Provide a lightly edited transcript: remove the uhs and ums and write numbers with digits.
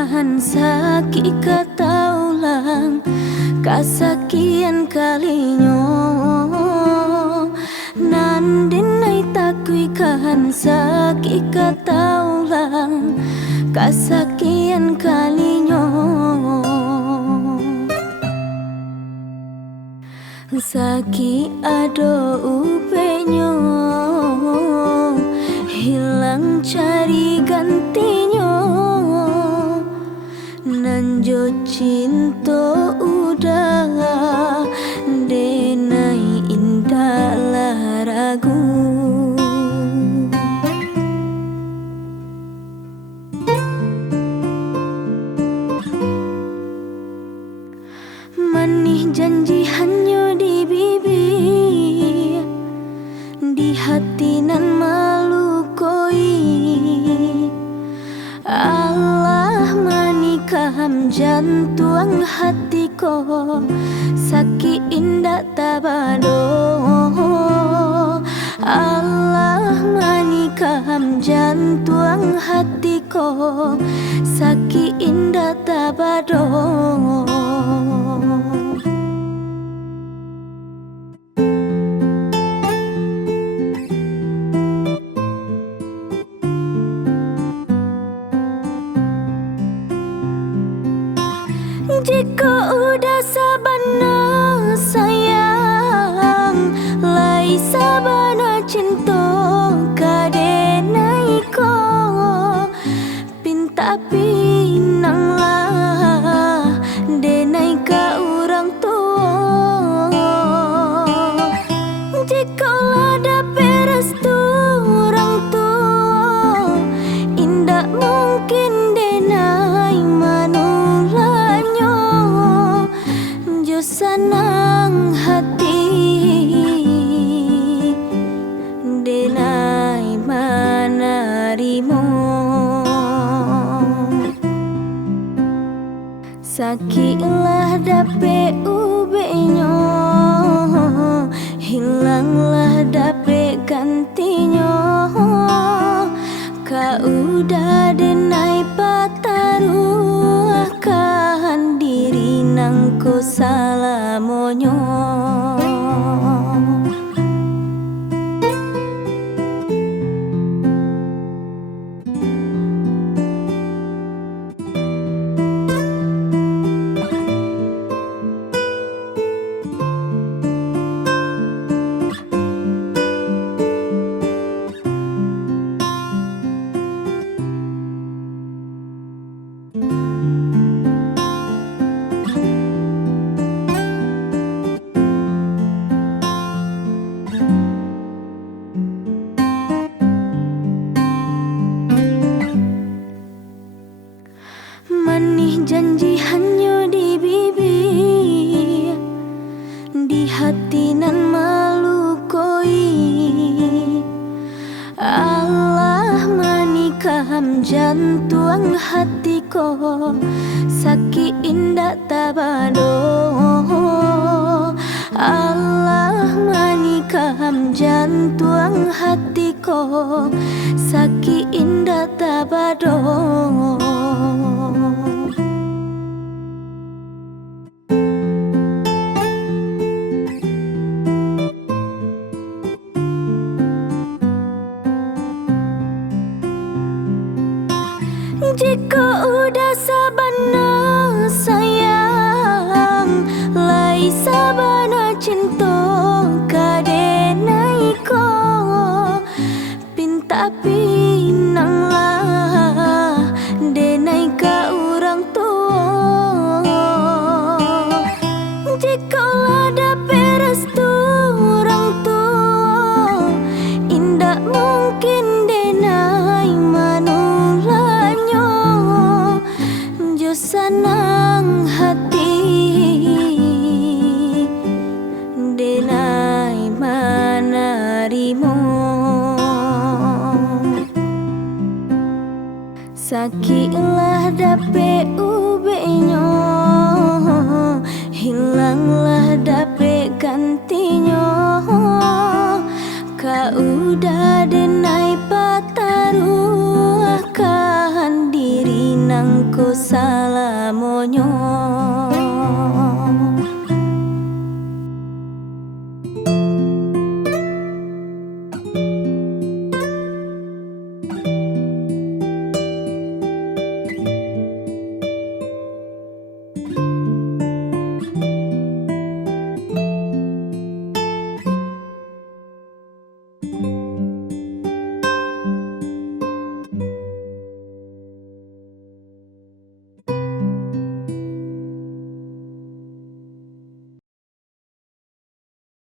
kahan sakit kataulang kasakian kalinyo nandinay takui kahan sakit kataulang kasakian kalinyo saki ado upenyo hilang cari gantinya nanjo cinta udah denai indah lah ragu manih janji hanya di bibir di hati nan malu koi Allah manikam jantuang hatiku sakit indah tabado Allah manikam jantuang hatiku sakit indah tabado jika udah sabana sayang lai sabana cinta kadenai ko pinta pinang lah denai ka orang tua jika ada perestu orang tua indah mungkin denai manulanyo senang hati denai manarimo sakitlah dape ubenyo hilanglah dape gantinya kau udah denai pataruahkan diri nangku salamonyo manih janji hanya di bibir di hati nan malu koi Allah manikam jantuang hatiku sakit indah tabado Allah manikam jantuang hatiku sakit indah tabado jika udah sabana sayang lai sabana cinta kadenai ko pinta pinang lah denai ka orang tua jika ada perestu orang tua indah mungkin denai manulanyo senang hati denai manarimo sakitlah dape ubenyo hilanglah dape gantinya ka udah denai pataruahkan diri nangku salamonyo.